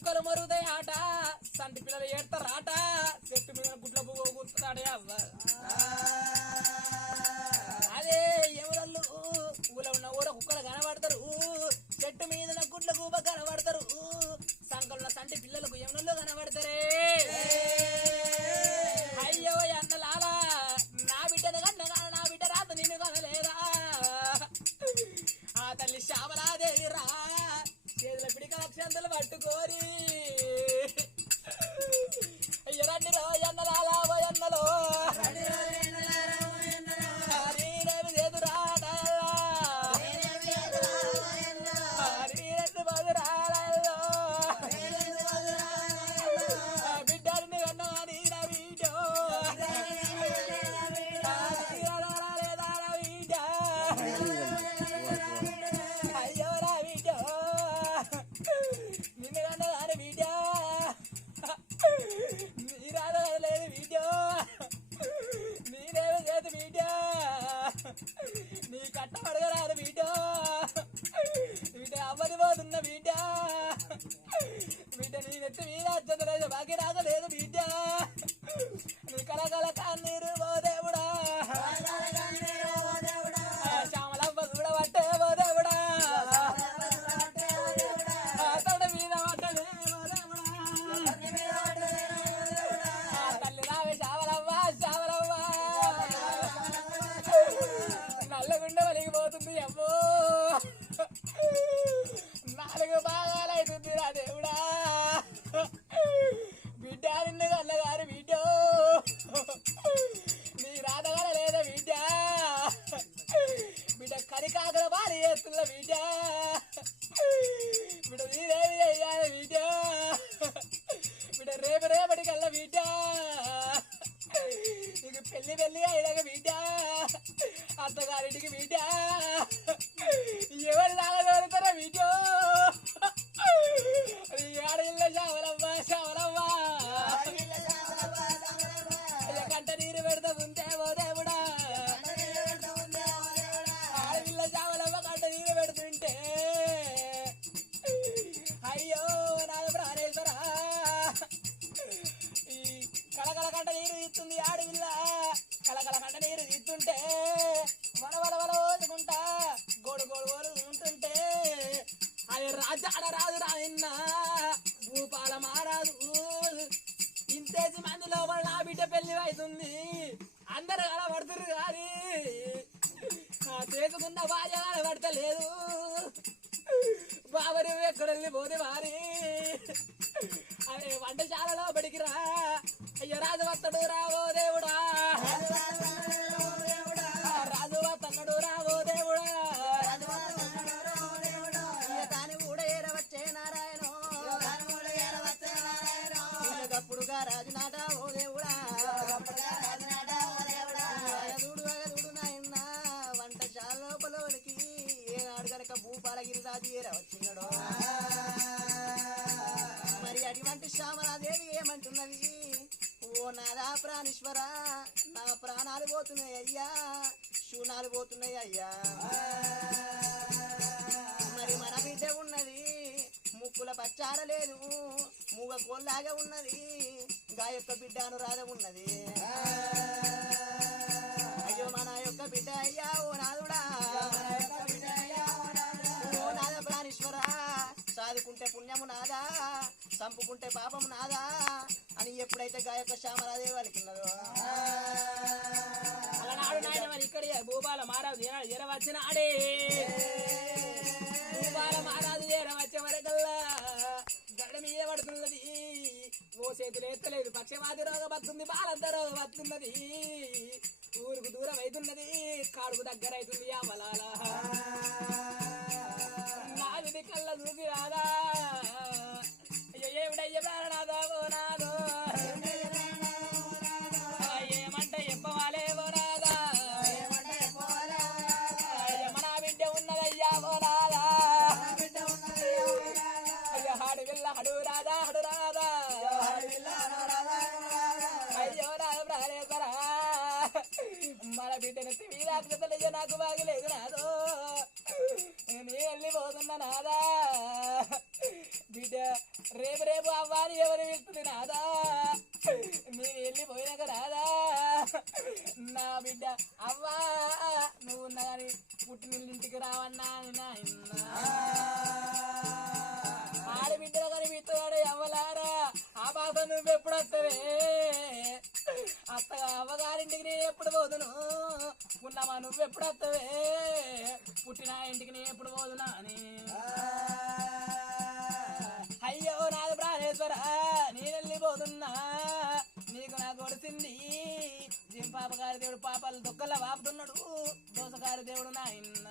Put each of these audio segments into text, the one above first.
కుక్కలు మరుగుతాయి ఆట సంటి పిల్లలు ఏడతారు ఆట చెట్టు మీద గుడ్ల కూర్చున్నాడే అవ్వ అదే ఎవరల్లు ఊళ్ళో ఉన్న కూడా కుక్కలు కనబడతారు చెట్టు మీద గుడ్ల గూబ కనబడతారు సంకలున్న సంటి పిల్లలకు ఎవరల్లో కనబడతారే అయ్యో అన్నలాలా నా బిడ్డను కన్నా నా బిడ్డ రాత నేను కనలేదా ఆ తల్లి శ్యామలాదేవి రా చేతుల పిడిక అక్షంతలు పట్టుకోరి ఎరండి రో ఎన్నలాలా ఎన్నలో నీ కట్ట పడగరాదు బిడ్డ బిడ్డ అవ్వని పోతున్న బిడ్డ బిడ్డ నీ నెత్తి మీద అచ్చలేదు బాకి రాగలేదు బిడ్డ నీ కలకల కన్నీరు ఓ దేవుడా శ్యామలవ్వ కూడా పట్టే ఓ దేవుడా తొడ మీద పట్టలే ఓ దేవుడా తల్లి రావే శ్యామలవ్వ శ్యామలవ్వ నల్లగుండ వలిగిపోతుంది అమ్మో 4 భాగాలైతుంది రా దేవుడా బిడ్డ నిన్ను కన్నగారు బిడ్డ నీ రాధగార లేదా బిడ్డ బిడ్డ కరికాకల బారి చేస్తున్న బిడ్డ బిడ్డ నీరేమి అయ్యాలి బిడ్డ బిడ్డ రేపటి కల్ల బిడ్డ నీకు పెళ్లి అయినాక బిడ్డ అత్తగారింటికి బిడ్డ ఎవరు లాగలుగుతారా బిడ్డ ఆడపిల్ల శ్యామలవ్వ శ్యామలవ్వ కంట నీరు పెడతా ఉంటే ఓ దేవుడా ఆడపిల్ల శ్యామలవ్వ కంట నీరు పెడుతుంటే అయ్యో నాగ ప్రాణేశ్వరా ఈ కళకళ కంట నీరు తీస్తుంది ఆడపిల్ల కళకళ కంట నీరు తీస్తుంటే వల ఓదుకుంటా గోడు ఉంటుంటే అది రాజు రాయన్న భూపాల మారాదు ఇంతేసి మంది లోపల నా బిడ్డ పెళ్లి అవుతుంది అందరు కనబడుతురు కానీ చేసుకున్న భార్య కనబడతలేదు బాబరి ఎక్కడెళ్ళి పోతే వారి అదే వంటశాలలో బడికిరా అయ్యో రాజు వత్తడు రావో దేవుడా రాజు వత్తడు రావో దేవుడా దాని కూడా ఏరవచ్చే నారాయణ గప్పుడుగా రాజు నాట ఓ దేవుడా చూడు నాయన వంటశాల లోపలికి ఏనాడు కనుక భూపాలగిరి రాజు ఏరవచ్చినాడు మరి అటువంటి శ్యామలాదేవి ఏమంటున్నది ఓ నాదా ప్రాణేశ్వర నా ప్రాణాలు పోతున్నాయి అయ్యా శూనాలు పోతున్నాయి అయ్యా మరి మన బిడ్డ ఉన్నది ముక్కుల పచ్చార లేదు మూగ కోల్లాగా ఉన్నది గా యొక్క బిడ్డ అనురాధ ఉన్నది అయ్యో మన యొక్క బిడ్డ అయ్యా ఓ నాదుడా ఓ నాద ప్రాణేశ్వర సాదుకుంటే పుణ్యము నాదా చంపుకుంటే పాపము నాదా అని ఎప్పుడైతే గా యొక్క శ్యామలాదేవి వలికిన్నదో అలనాడు నాయన మరి ఇక్కడ భూపాల మహారాజు ఎరవచ్చినాడే భూపాల మహారాజు ఎరవచ్చే వరకల్లా గడ మీద పడుతున్నది ఓ చేతులు ఎత్తలేదు పక్షవాది రోగం వస్తుంది బాలంత రోగం వస్తున్నది ఊరుకు దూరం అవుతున్నది కాడుకు దగ్గర అవుతుంది ఆ బలాల నాలుగు కళ్ళ చూసి రాదా ఏమిటయ్య ప్రాణనాథ ఓ నాదో ఏమంటే చెప్పవాలే ఓ నాదా మన బిడ్డ ఉన్నదయ్యా ఓ నాదా అయ్యో హడు పిల్ల హడు రాదా అయ్యో రాజ ప్రాణేశ్వర మన బిడ్డనెత్తి వీరాగ్రతలయ్య నాకు బాగలేదు నాదో నీ వెళ్ళిపోతున్నా నాదా బిడ్డ రేపు రేపు అవ్వాలి ఎవరు వెళ్తుంది నాదా నేను వెళ్ళిపోయినాక రాదా నా బిడ్డ అవ్వా నువ్వు ఉన్నా కానీ పుట్టినింటికి రావన్నా ఆడబిడ్డలు కనిపిస్తున్నాడు ఎవ్వలారా ఆ బాధ నువ్వు ఎప్పుడు వస్తావే అత్తగా అవ్వగారింటికి నేను ఎప్పుడు పోదును ఉన్నామా నువ్వు ఎప్పుడు వస్తావే పుట్టిన ఇంటికి నేను ఎప్పుడు పోదునా అని అయ్యో నాది ప్రాణేశ్వర నేను వెళ్ళిపోతున్నా నీకు నాకు కొడుతుంది జింపాప గారి దేవుడు పాపాలు దొక్కలా వాపుతున్నాడు దోసగారి దేవుడు నాయన్న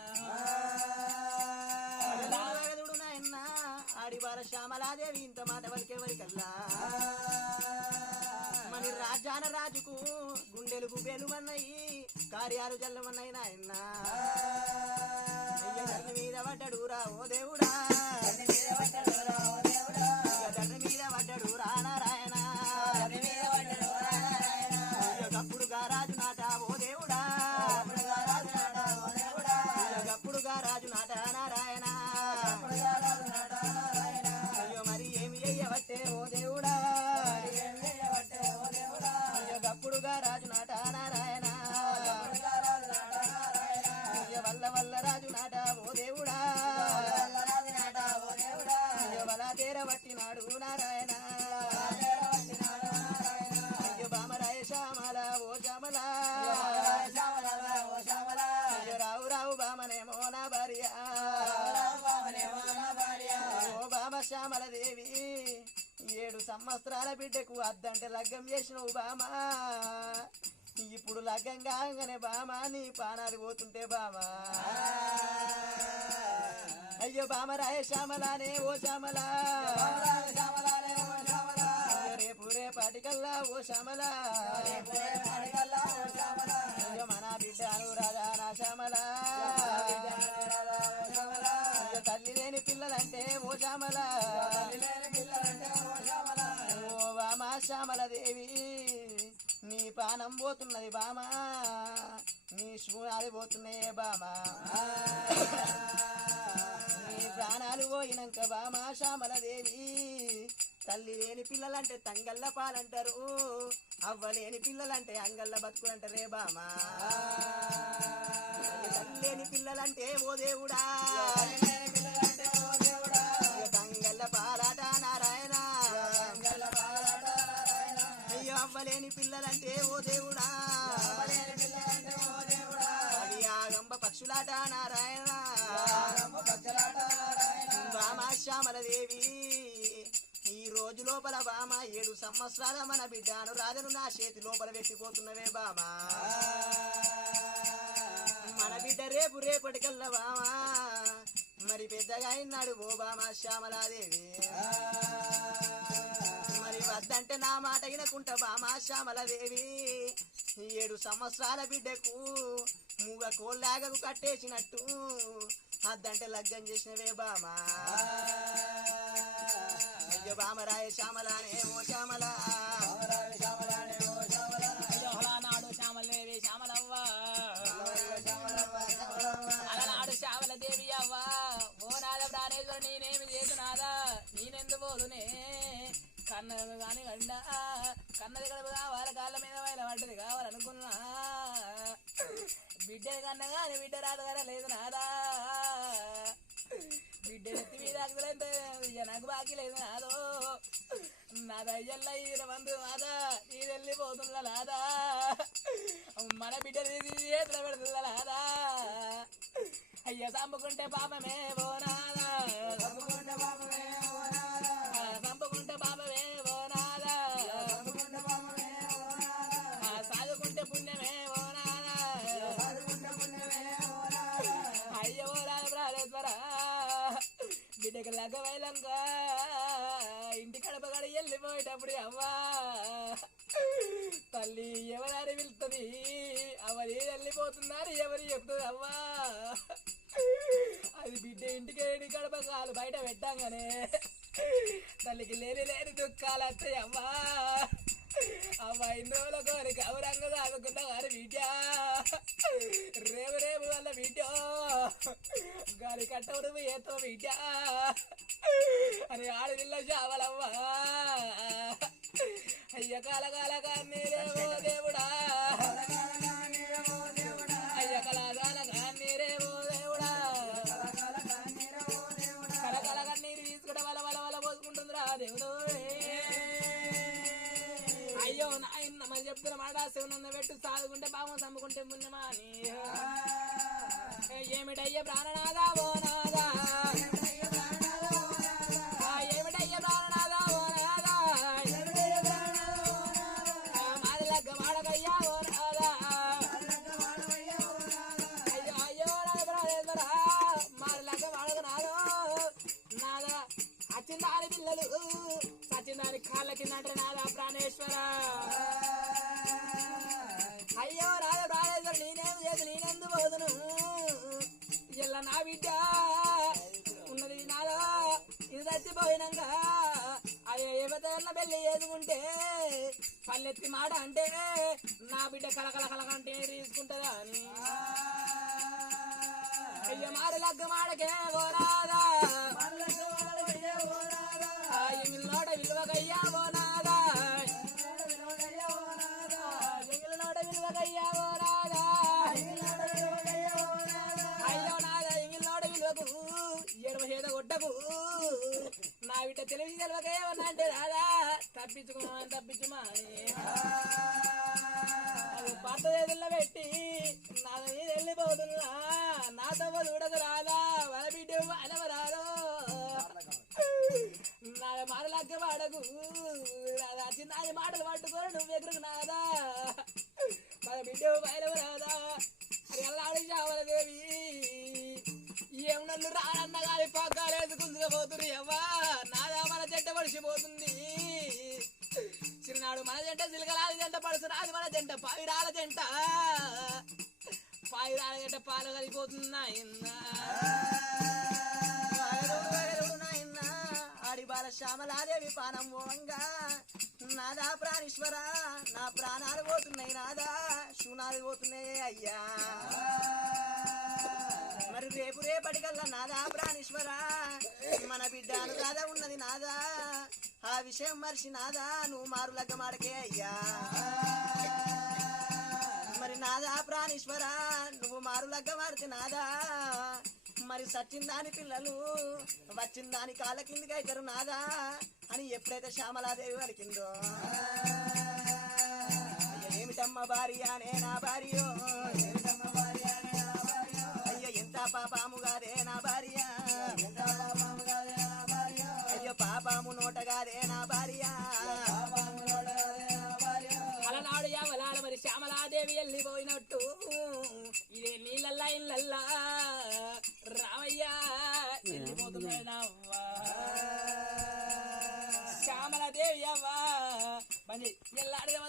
దేవుడు నాయన్న ఆడివార శ్యామలాదేవి ఇంత మాట వరకెవరికల్లా మన రాజాన రాజుకు గుండెలు గుబేలుమన్నాయి కార్యాలు జల్లమన్నాయి నాయన్న తండ్రి మీద పడ్డాడు రా ఓ దేవుడా తండ్రి మీద పడ్డాడు రా నారాయణ గప్పుడుగా రాజు నాట ఓ దేవుడా గప్పుడుగా రాజు నాట నారాయణ అయ్యో మరి ఏమి చెయ్యవట్టే ఓ దేవుడా గప్పుడుగా రాజు నాట నారాయణ వల్ల వల్ల రాజు నాట ఓ దేవుడా వల తీరబట్టినాడు నారాయణ బామరాయ శ్యామల ఓ శ్యామల రావు రావు బామనేమో నా భార్య ఓ బామ శ్యామల దేవి 7 సంవత్సరాల బిడ్డకు అద్దంటే లగ్గం చేసినవు బామా ఇప్పుడు లగ్గం కాగానే బామా నీ పానాలు పోతుంటే బామా అయ్యో బామరాయ శ్యామలానే ఓ శ్యామల రేపు రేపాటికల్లా ఓ శ్యామల అయ్యో మన బిడ్డ అనురాధా నా శ్యామల తల్లి లేని పిల్లలంటే ఓ శ్యామల ఓ బామా శ్యామల దేవి నీ పానం పోతున్నది బామా నీ శూనాలు పోతున్నాయే బామా నీ ప్రాణాలు పోయినాక బామా శ్యామల దేవి తల్లి లేని పిల్లలంటే తంగల్ల పాలంటారు అవ్వలేని పిల్లలంటే అంగల్ల బతుకులంటారే బామా తల్లి లేని పిల్లలంటే ఓ దేవుడా తంగల్ల పాలాట నారాయణ అయ్యో అవ్వలేని పిల్లలంటే ఓ దేవుడా అది ఆగంబ పక్షులాట నారాయణ బామా శ్యామల దేవి ఈ రోజు లోపల బామ 7 సంవత్సరాల మన బిడ్డను రాజను నా చేతి లోపల పెట్టిపోతున్నవే బామా మన బిడ్డ రేపు రేపటికల్లా బామా మరి పెద్దగా అయినాడు ఓ బామా శ్యామలాదేవి మరి వద్దంటే నా మాట వినకుంటా బామా శ్యామలాదేవి 7 సంవత్సరాల బిడ్డకు మూగ కోళ్ళాగకు కట్టేసినట్టు అద్దంటే లగ్గం చేసినవే బామా అయ్యో బామరాయ శ్యామలానే ఓ శ్యామల నాడు శ్యామలదేవి శ్యామలవ్వ అలనాడు శ్యామల దేవి అవ్వ ఓ నాద ప్రాణేశ్వరు నేనేమి చేస్తున్నాదా నేనెందు పోదునే కన్నది కాని గండ కన్నది గడప కావాలి కాళ్ళ మీద వైన పడ్డది కావాలనుకున్నా బిడ్డని కన్నా కానీ బిడ్డ రాదు లేదు నాదా బిడ్డ ఎత్తి మీద నాకు బాకీ లేదు నాదో నాదయ్యల్ల మందు నాదా నీ వెళ్ళిపోతుందా నాదా మన బిడ్డ చేతిలో పెడుతుందా నాదా అయ్య చంపుకుంటే పాపమే ఓ నాదా చంపుకుంటే పాపమే ఓ నాదా చంపుకుంటే పాపమే ఓ నాదా సాగుకుంటే పుణ్యమే ఓ నాదా అయ్యో రాజ ప్రాణేశ్వర బిడ్డకి లగ్గమైలంక ఇంటి కడప గడ వెళ్ళిపోయేటప్పుడు అవ్వా తల్లి ఎవరని వెళ్తుంది అవరి వెళ్ళిపోతున్నారు ఎవరు చెప్తుంది అవ్వా అది బిడ్డ ఇంటికి గడప కాలు బయట పెట్టాగానే తల్లికి లేని లేని దుఃఖాలు వస్తాయి అవ్వా అమ్మ ఇన్ని రోజుల కోరిక ఔరంగా ఆదుకున్న వారి బిడ్డ రేపు రేపు వల్ల బిడ్డ గాలి కట్టవుడు ఏతో బిడ్డ అని ఆడదిల్ల చావలవ్వా అయ్య కాలకాల కన్నీరేవో దేవుడా అయ్య కళాకాల కన్నీరేవో దేవుడా కలకల కన్నీరు తీసుకుంటే వల వల వల పోసుకుంటుందిరా దేవుడు అయ్యో నాయన మరి చెప్తున్న మాట శివనంద పెట్టు సాదుకుంటే పాపం చంపుకుంటే పుణ్యమా అని ఏమిటయ్య ప్రాణనాదా ఓ నాదా ఏమిటయ్య ప్రాణనాదా ఓ నాదా మాది లగ్గ మాడకయ్యా ఓ నాదా అయ్యో అయ్యో రాజేశ్వర మాది లగ్గ మాడక నాదో నాదా అచ్చిందాని పిల్లలు సచ్చిందాని కాళ్ళ కిందంటే నాదా ప్రాణేశ్వర అయ్యో రాజేశ్వర నేనేం చేసి నేనెందు పోదును ఇలా నా బిడ్డ ఉన్నది నాలో ఇది చచ్చిపోయినాక అదే ఏమైనా పెళ్లి చేసుకుంటే పల్లెత్తి మాట అంటే నా బిడ్డ కలకల కలకంటే తీసుకుంటుందా అని అయ్యో మాడి లగ్గ మాడకే ఓనాదా నోట విలువకయ్యా ఓనాదా నోట విలువకయ్యా ఓనాదా అయ్యో నాదా ఇంగిల్ నోట విలువకు ఎడమ చేత కొట్టకు నా బిడ్డ తెలివి తెలవకే అంటే రాదా తప్పించుకోమని తప్పించుమా అది భర్త చేతుల్లో పెట్టి నా మీద వెళ్ళిపోతున్నా నాతో చూడదు రాదా మన బిడ్డ అనవ రాదు నా మాటలగ్గ వాడకు చిన్న మాటలు పట్టుకొని నువ్వు ఎదురుకు నాదా మన బిడ్డ బయలు రాదా అది ఎల్లాడి చావల దేవి ఏం నన్ను రానన్న కానీ పక్కాలేసుకుందుగా పోతుంది అవ్వా నాదా మన జంట పడిచిపోతుంది చిరునాడు మన జంట సిలకలాది జంట పడుచురాది మన జంట పాయిరాల జంట పాయిరాల జంట పాలు కలిగిపోతున్నాయన్నా ఆడి బాల శ్యామలాదేవి పానం మోంగా నాదా ప్రాణేశ్వర నా ప్రాణాలు పోతున్నాయి నాదా శూనాలు పోతున్నాయి అయ్యా మరి రేపు రేపటికల్లా నాదా ప్రాణేశ్వర మన బిడ్డ అనురాధ ఉన్నది నాదా ఆ విషయం మర్చి నాదా నువ్వు మారు లగ్గ మాడకే అయ్యా మరి నాదా ప్రాణేశ్వర నువ్వు మారు లగ్గ మాడితే నాదా మరి సచ్చిందాని పిల్లలు వచ్చిందాని కాళ్ళ కిందికి అవుతారు నాదా అని ఎప్పుడైతే శ్యామలాదేవి వలికిందో ఏమిటమ్మ భార్య నే నా భార్యో అయ్యో ఎంత పాపాముగాదే నా భార్య అయ్యో పాపము నోటగాదే నా భార్య అలనాడు యావలాడ మరి శ్యామలాదేవి వెళ్ళిపోయినట్టు ఇదే నీళ్ళల్లా ఇళ్ళల్లా రామయ్య వెళ్ళిపోతున్నాయినవ్వా శ్యామలాదేవి అవ్వా బండి ఎల్లాడిగా